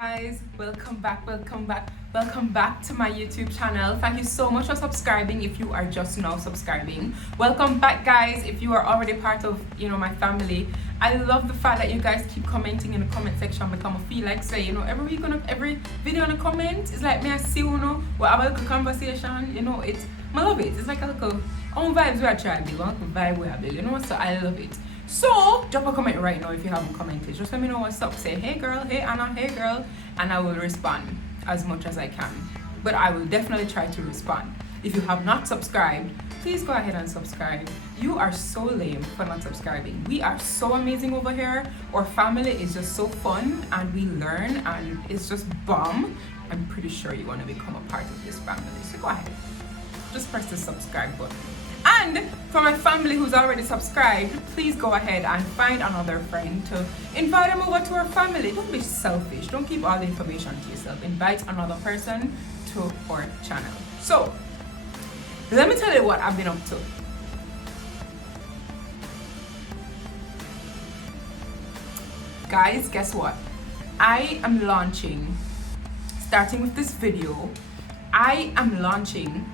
Guys, welcome back to my YouTube channel. Thank you so much for subscribing if you are just now subscribing. Welcome back, guys, if you are already part of my family. I love the fact that you guys keep commenting in the comment section because I feel like say every week on every video on a comment is like me I see we have a little conversation. It's I love it. It's like a little own vibes we are trying to build, vibe we are building, so I love it. So drop a comment right now if you haven't commented. Just let me know what's up. Say hey girl, hey Anna, hey girl, and I will respond as much as I can. But I will definitely try to respond. If you have not subscribed, please go ahead and subscribe. You are so lame for not subscribing. We are so amazing over here. Our family is just so fun and we learn and it's just bomb. I'm pretty sure you want to become a part of this family. So go ahead. Just press the subscribe button. And for my family who's already subscribed, please go ahead and find another friend to invite them over to our family. Don't be selfish. Don't keep all the information to yourself. Invite another person to our channel. So, let me tell you what I've been up to. Guys, guess what? I am launching, starting with this video, I am launching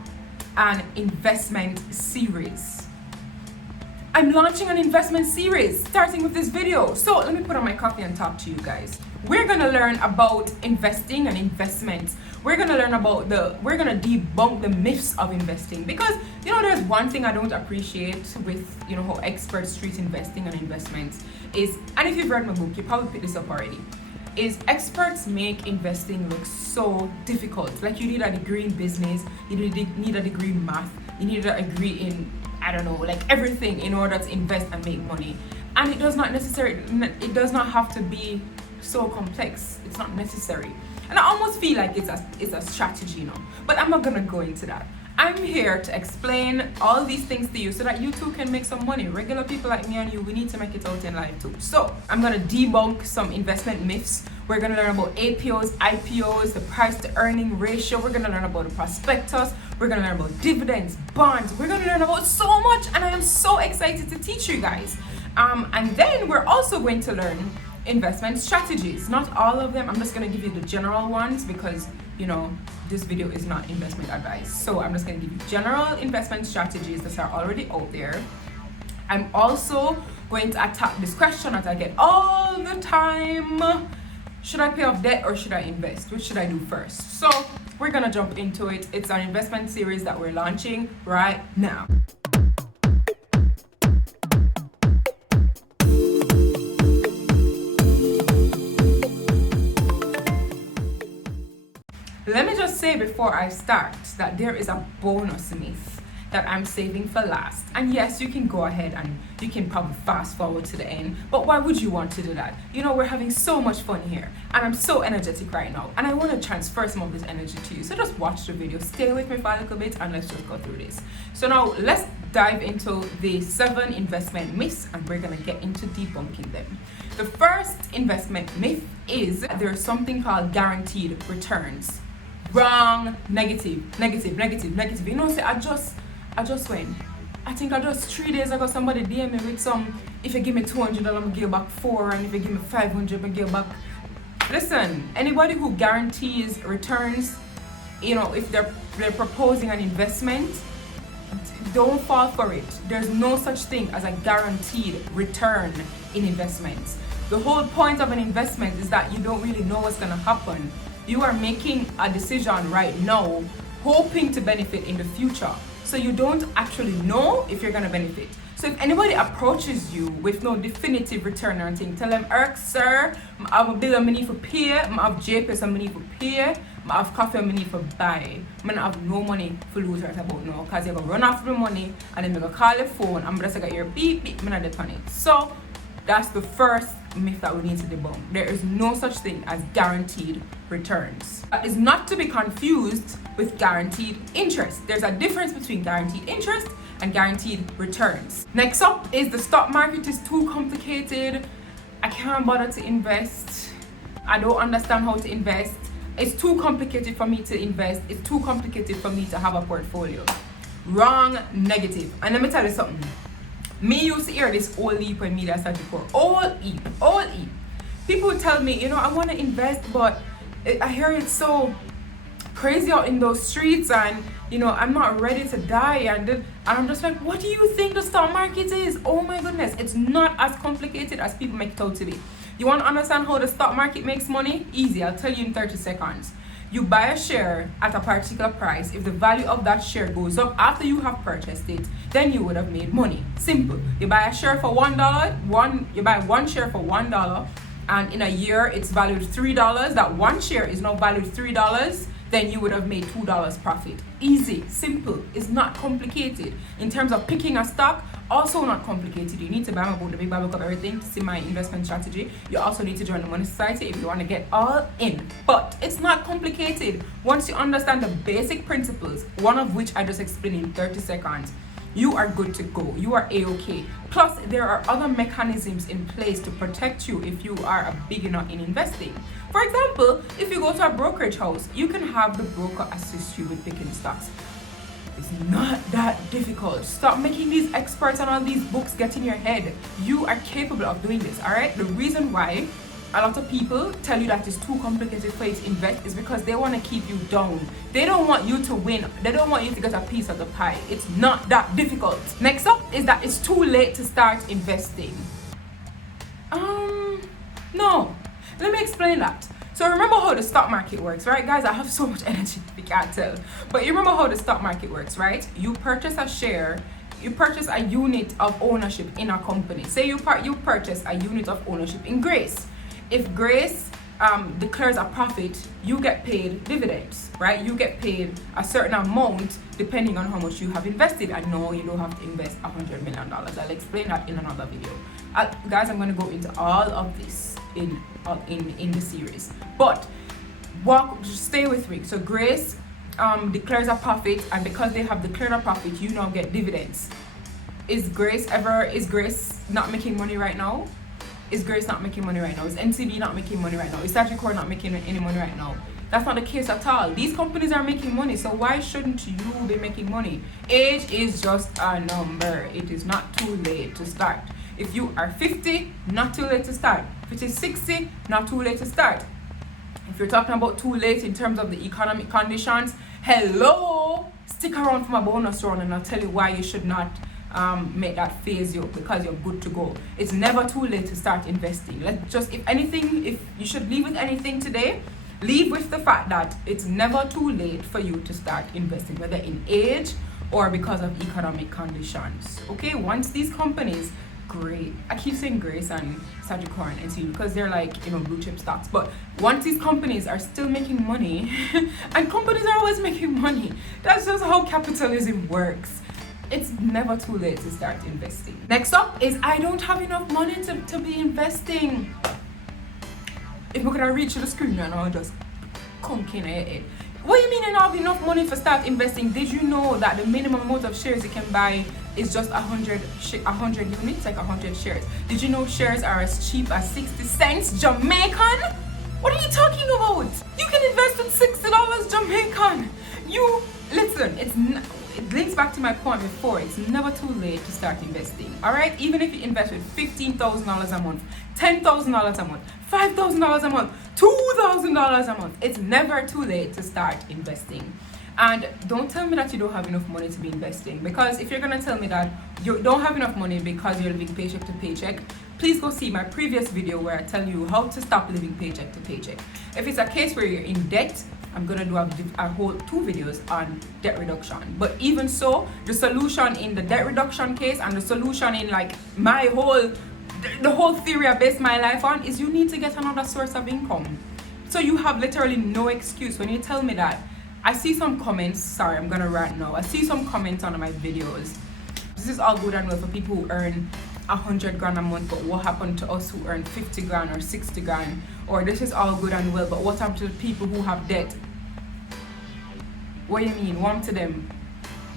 an investment series. I'm launching an investment series starting with this video. So let me put on my coffee and talk to you guys. We're gonna learn about investing and investments. We're gonna learn about we're gonna debunk the myths of investing, because there's one thing I don't appreciate with how experts treat investing and investments is, and if you've read my book, you probably picked this up already, is experts make investing look so difficult. Like you need a degree in business, you need a degree in math, you need a degree in, I don't know, like everything in order to invest and make money. And it does not have to be so complex. It's not necessary. And I almost feel like it's a strategy, but I'm not gonna go into that. I'm here to explain all these things to you so that you too can make some money. Regular people like me and you, we need to make it out in life too. So I'm gonna debunk some investment myths. We're gonna learn about APOs, IPOs, the price to earning ratio. We're gonna learn about the prospectus. We're gonna learn about dividends, bonds. We're gonna learn about so much, and I am so excited to teach you guys. And then we're also going to learn investment strategies. Not all of them. I'm just gonna give you the general ones because this video is not investment advice. So I'm just gonna give you general investment strategies that are already out there. I'm also going to attack this question that I get all the time. Should I pay off debt or should I invest? Which should I do first? So we're gonna jump into it. It's an investment series that we're launching right now. Let me just say before I start that there is a bonus myth that I'm saving for last. And yes, you can go ahead and you can probably fast forward to the end, but why would you want to do that? We're having so much fun here and I'm so energetic right now and I want to transfer some of this energy to you. So just watch the video, stay with me for a little bit and let's just go through this. So now let's dive into the 7 investment myths and we're going to get into debunking them. The first investment myth is there's something called guaranteed returns. Wrong. Negative. Say I just went. I think I just 3 days ago somebody DM me with some, if you give me $200, I'm gonna give back 4, and if you give me 500, I'm give back. Listen, anybody who guarantees returns, if they're proposing an investment, don't fall for it. There's no such thing as a guaranteed return in investments. The whole point of an investment is that you don't really know what's gonna happen. You are making a decision right now, hoping to benefit in the future. So you don't actually know if you're gonna benefit. So if anybody approaches you with no definitive return or anything, tell them, sir, I have a bill I'm need for pay, I have JPS I'm need for pay, I have coffee I'm need for buy. I have no money for lose right about now, because you're gonna run off the money and then you're gonna call the phone and just get your beep, I'm not depend it. So that's the first myth that we need to debunk. There is no such thing as guaranteed returns. That is not to be confused with guaranteed interest. There's a difference between guaranteed interest and guaranteed returns. Next up is the stock market is too complicated. I can't bother to invest. I don't understand how to invest. It's too complicated for me to invest. It's too complicated for me to have a portfolio. Wrong. Negative. And let me tell you something. Me used to hear this whole heap when media started before. All heap. People tell me, I want to invest, but I hear it's so crazy out in those streets, and you know, I'm not ready to die, and I'm just like, what do you think the stock market is? Oh my goodness, it's not as complicated as people make it out to be. You want to understand how the stock market makes money? Easy, I'll tell you in 30 seconds. You buy a share at a particular price. If the value of that share goes up after you have purchased it, then you would have made money. Simple. You buy a share for $1, you buy one share for $1, and in a year it's valued $3. That one share is now valued $3. Then you would have made $2 profit. Easy, simple, it's not complicated. In terms of picking a stock, also not complicated. You need to buy my book, the big Bible of everything, to see my investment strategy. You also need to join the Money Society if you want to get all in. But it's not complicated. Once you understand the basic principles, one of which I just explained in 30 seconds, you are good to go. You are A-OK. Plus, there are other mechanisms in place to protect you if you are a beginner in investing. For example, if you go to a brokerage house, you can have the broker assist you with picking stocks. It's not that difficult. Stop making these experts and all these books get in your head. You are capable of doing this, all right? The reason why a lot of people tell you that it's too complicated for you to invest is because they want to keep you down. They don't want you to win. They don't want you to get a piece of the pie. It's not that difficult. Next up is that it's too late to start investing. No. Let me explain that. So remember how the stock market works, right? Guys, I have so much energy, you can't tell. But you remember how the stock market works, right? You purchase a share, you purchase a unit of ownership in a company. Say you purchase a unit of ownership in Grace. If Grace declares a profit, you get paid dividends, right? You get paid a certain amount depending on how much you have invested. And no, you don't have to invest $100 million. I'll explain that in another video. Guys, I'm going to go into all of this in the series, but just stay with me. So Grace declares a profit, and because they have declared a profit, you now get dividends. Is Grace not making money right now? Is Grace not making money right now? Is NCB not making money right now? Is Sagicor not making any money right now? That's not the case at all. These companies are making money, so why shouldn't you be making money? Age is just a number. It is not too late to start. If you are 50, not too late to start. If it is 60, not too late to start. If you're talking about too late in terms of the economic conditions, hello, stick around for my bonus round and I'll tell you why you should not make that phase you, because you're good to go. It's never too late to start investing. If you should leave with anything today, leave with the fact that it's never too late for you to start investing, whether in age or because of economic conditions. Okay, once these companies, great, I keep saying Grace and Sagicor and NCB because they're like, you know, blue chip stocks, but once these companies are still making money, and companies are always making money, that's just how capitalism works. It's never too late to start investing. Next up is I don't have enough money to be investing. If we could have reached the screen and I'll just conk in it. What do you mean you don't have enough money for start investing? Did you know that the minimum amount of shares you can buy is just 100 units, like 100 shares? Did you know shares are as cheap as 60 cents Jamaican? What are you talking about? You can invest with $60 Jamaican. Listen, it links back to my point before. It's never too late to start investing. All right, even if you invest with $15,000 a month, $10,000 a month, $5,000 a month, $2,000 a month, it's never too late to start investing. And don't tell me that you don't have enough money to be investing, because if you're gonna tell me that you don't have enough money because you're living paycheck to paycheck, please go see my previous video where I tell you how to stop living paycheck to paycheck. If it's a case where you're in debt, I'm gonna do a whole 2 videos on debt reduction. But even so, the solution in the debt reduction case and the solution in like the whole theory I base my life on is you need to get another source of income. So you have literally no excuse when you tell me that. I see some comments, sorry, I'm gonna rant now. I see some comments on my videos. This is all good and well for people who earn 100 grand a month, but what happened to us who earn 50 grand or 60 grand? Or this is all good and well, but what happened to the people who have debt? What do you mean? Want to them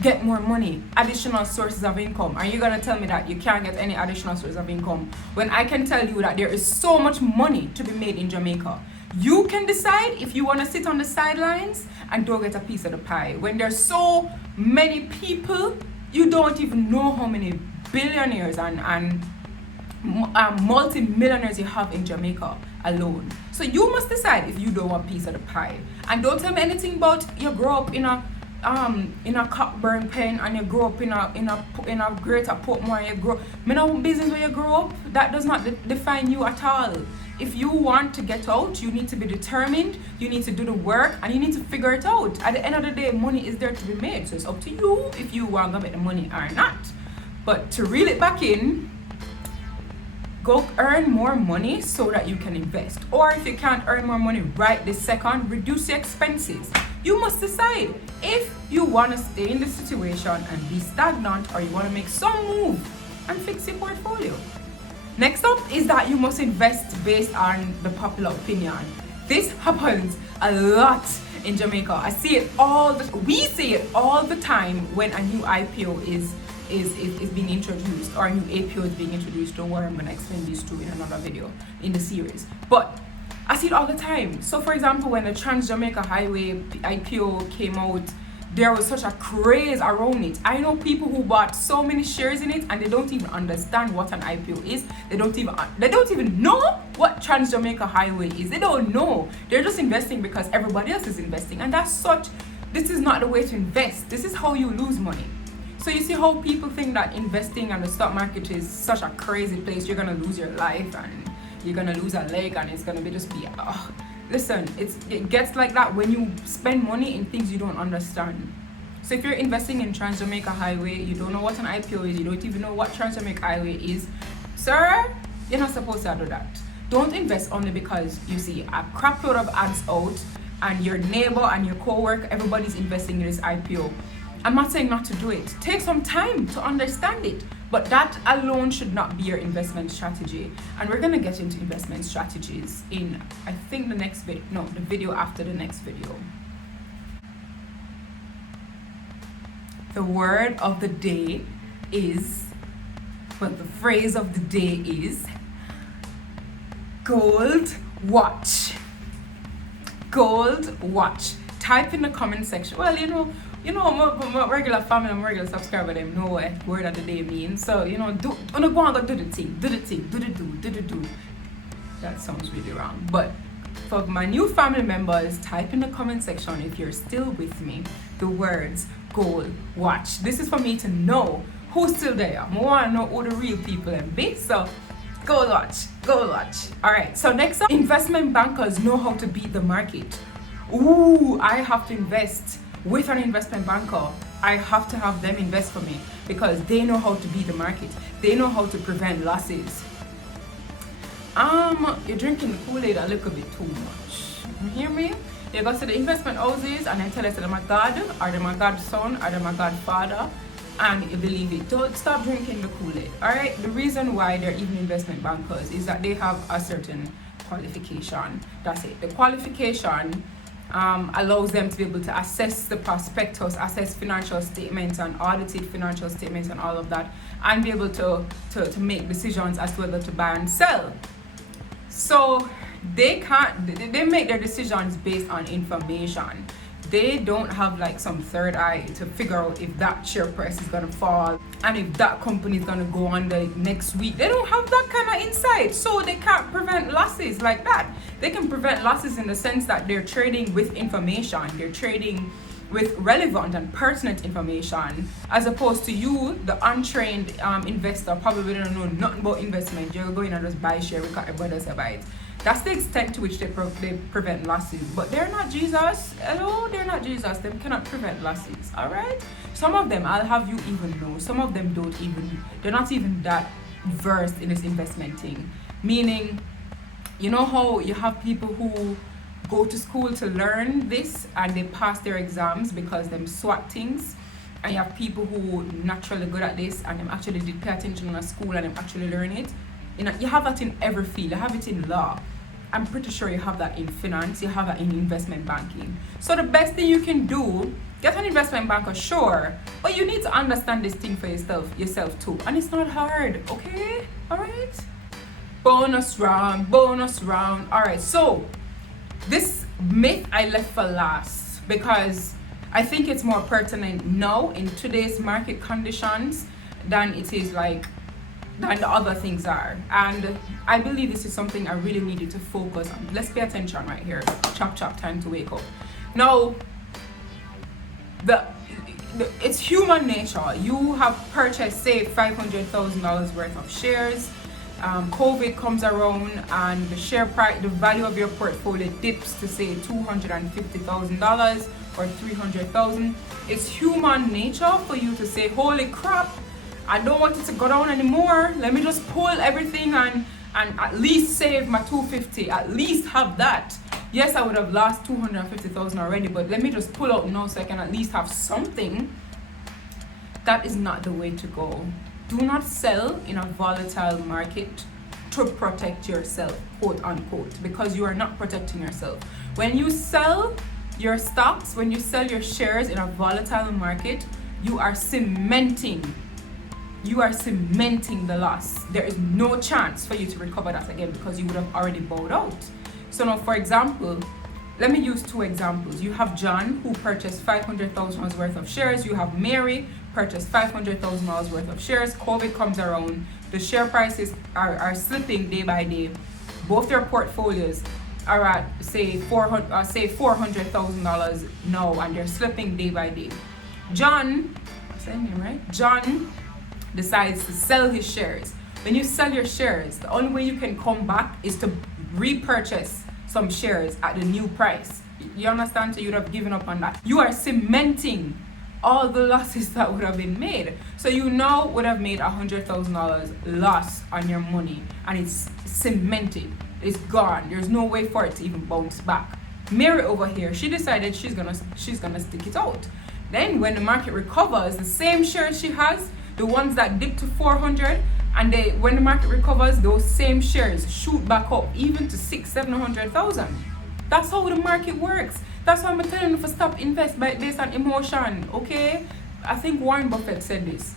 get more money, additional sources of income? Are you gonna tell me that you can't get any additional sources of income when I can tell you that there is so much money to be made in Jamaica? You can decide if you want to sit on the sidelines and don't get a piece of the pie. When there's so many people, you don't even know how many billionaires and multi-millionaires you have in Jamaica. alone. So you must decide if you don't want a piece of the pie. And don't tell me anything about you grow up in a Cockburn pen and you grow up in a greater Portmore. You grow. Me no business where you grow up. That does not define you at all. If you want to get out, you need to be determined, you need to do the work, and you need to figure it out. At the end of the day, money is there to be made, so it's up to you if you want to make the money or not. But to reel it back in, go earn more money so that you can invest. Or if you can't earn more money right this second, reduce your expenses. You must decide if you want to stay in this situation and be stagnant, or you want to make some move and fix your portfolio. Next up is that you must invest based on the popular opinion. This happens a lot in Jamaica. We see it all the time when a new IPO is being introduced, or a new APO is being introduced. Don't worry, I'm gonna explain these two in another video in the series. But I see it all the time. So for example, when the Trans-Jamaica Highway IPO came out, there was such a craze around it. I know people who bought so many shares in it and they don't even understand what an IPO is. They don't even know what Trans-Jamaica Highway is. They don't know. They're just investing because everybody else is investing. And this is not the way to invest. This is how you lose money. So you see how people think that investing on the stock market is such a crazy place. You're gonna lose your life and you're gonna lose a leg and it's gonna listen, it gets like that when you spend money in things you don't understand. So if you're investing in Trans-Jamaica Highway, you don't know what an IPO is, you don't even know what Trans-Jamaica Highway is, sir, you're not supposed to do that. Don't invest only because you see a crap load of ads out and your neighbor and your co-worker, everybody's investing in this IPO. I'm not saying not to do it. Take some time to understand it. But that alone should not be your investment strategy. And we're gonna get into investment strategies in, I think the video after the next video. The word of the day is, the phrase of the day is, gold watch. Gold watch. Type in the comment section. Well, my regular family, my regular subscriber, them know what word of the day means. So, go and go do the thing. Do the do. That sounds really wrong. But for my new family members, type in the comment section if you're still with me, the words gold watch. This is for me to know who's still there. I want to know who the real people and be. So, gold watch. Alright, so next up, investment bankers know how to beat the market. Ooh, I have to invest with an investment banker. I have to have them invest for me because they know how to beat the market. They know how to prevent losses. You're drinking the Kool-Aid a little bit too much. You hear me? You go to the investment houses and they tell us that I'm a God, or they're my godson, or they're my godfather, and you believe it. Don't stop drinking the Kool-Aid. Alright? The reason why they're even investment bankers is that they have a certain qualification. That's it. The qualification allows them to be able to assess the prospectus, assess financial statements and audited financial statements and all of that, and be able to make decisions as to whether to buy and sell. So they make their decisions based on information. They don't have like some third eye to figure out if that share price is gonna fall and if that company is gonna go on the next week. They don't have that kind of insight, so they can't prevent losses like that. They can prevent losses in the sense that they're trading with information. They're trading with relevant and pertinent information, as opposed to you, the untrained investor, probably don't know nothing about investment. You're going and just buy share because everybody else buy it. That's the extent to which they prevent losses. But they're not Jesus. Hello, they're not Jesus. They cannot prevent losses. All right. Some of them, I'll have you even know. Some of them don't even. They're not even that versed in this investment thing. Meaning, you know how you have people who go to school to learn this and they pass their exams because them swat things, and you have people who naturally good at this and them actually did pay attention in school and them actually learn it. You have that in every field. You have it in law. I'm pretty sure you have that in finance. You have that in investment banking. So the best thing you can do, get an investment banker, sure, but you need to understand this thing for yourself too. And it's not hard, okay? All right? Bonus round. All right, so this myth I left for last because I think it's more pertinent now in today's market conditions than it is like than the other things are. And I believe this is something I really needed to focus on. Let's pay attention right here. Chop chop, time to wake up. Now, it's human nature. You have purchased, say, $500,000 worth of shares. COVID comes around and the share price, the value of your portfolio dips to say $250,000 or $300,000. It's human nature for you to say, holy crap, I don't want it to go down anymore. Let me just pull everything and at least save my $250,000. At least have that. Yes, I would have lost $250,000 already, but let me just pull out now so I can at least have something. That is not the way to go. Do not sell in a volatile market to protect yourself, quote unquote, because you are not protecting yourself. When you sell your stocks, when you sell your shares in a volatile market, you are cementing the loss. There is no chance for you to recover that again because you would have already bought out. So now, for example, let me use two examples. You have John, who purchased $500,000 worth of shares. You have Mary, purchased $500,000 worth of shares. COVID comes around. The share prices are slipping day by day. Both their portfolios are at say $400,000 now, and they're slipping day by day. John, what's that name, right? John decides to sell his shares. When you sell your shares, the only way you can come back is to repurchase some shares at the new price. You understand? So you'd have given up on that. You are cementing all the losses that would have been made. So you now would have made $100,000 loss on your money, and it's cemented. It's gone. There's no way for it to even bounce back. Mary over here, she decided she's gonna stick it out. Then when the market recovers, the same shares she has, the ones that dipped to 400, and when the market recovers, those same shares shoot back up even to 600,000-700,000. That's how the market works. That's why I'm telling you to stop invest based on emotion, okay? I think Warren Buffett said this.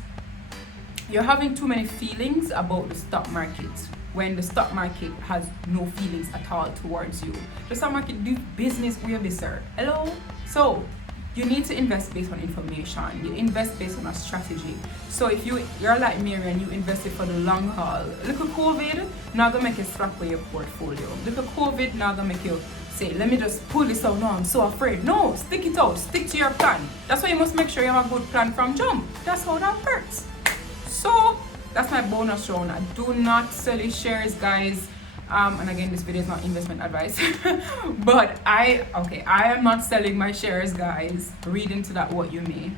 You're having too many feelings about the stock market when the stock market has no feelings at all towards you. The stock market do business with you, sir. Hello? So, you need to invest based on information. You invest based on a strategy. So if you're like Mary and you invested for the long haul, look at COVID, now gonna make you scrap with your portfolio. Look at COVID, now gonna make you say, let me just pull this out. No, I'm so afraid. No, stick it out. Stick to your plan. That's why you must make sure you have a good plan from jump. That's how that works. So that's my bonus round. I do not sell your shares, guys. And again, this video is not investment advice. But I am not selling my shares, guys. Read into that what you may.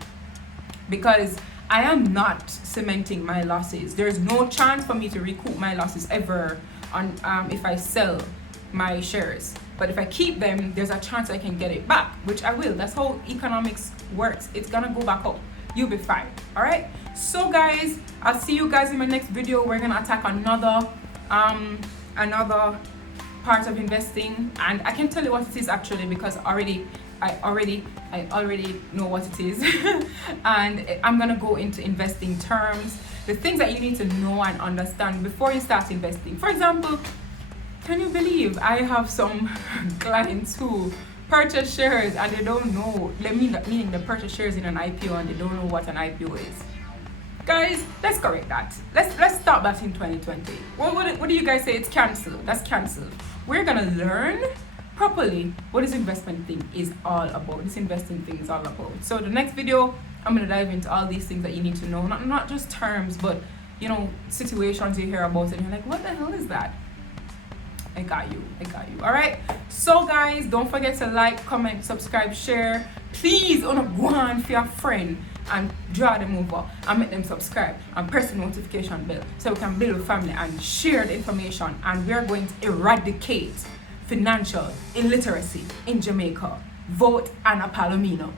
Because I am not cementing my losses. There's no chance for me to recoup my losses ever on if I sell my shares. But if I keep them, there's a chance I can get it back, which I will. That's how economics works. It's gonna go back up. You'll be fine. All right. So guys, I'll see you guys in my next video. We're gonna attack another part of investing, and I can tell you what it is actually because I already know what it is. And I'm gonna go into investing terms, the things that you need to know and understand before you start investing. For example, can you believe I have some clients who purchase shares and they don't know, meaning they purchase shares in an IPO and they don't know what an IPO is. Guys, let's correct that. Let's stop that in 2020. What do you guys say? It's cancelled. That's cancelled. We're gonna learn properly what this investment thing is all about. This investing thing is all about. So the next video, I'm gonna dive into all these things that you need to know. Not just terms, but situations you hear about and you're like, what the hell is that? I got you. All right. So guys, don't forget to like, comment, subscribe, share. Please, go on for your friend and draw them over and make them subscribe and press the notification bell so we can build a family and share the information. And we are going to eradicate financial illiteracy in Jamaica. Vote Anna Palomino.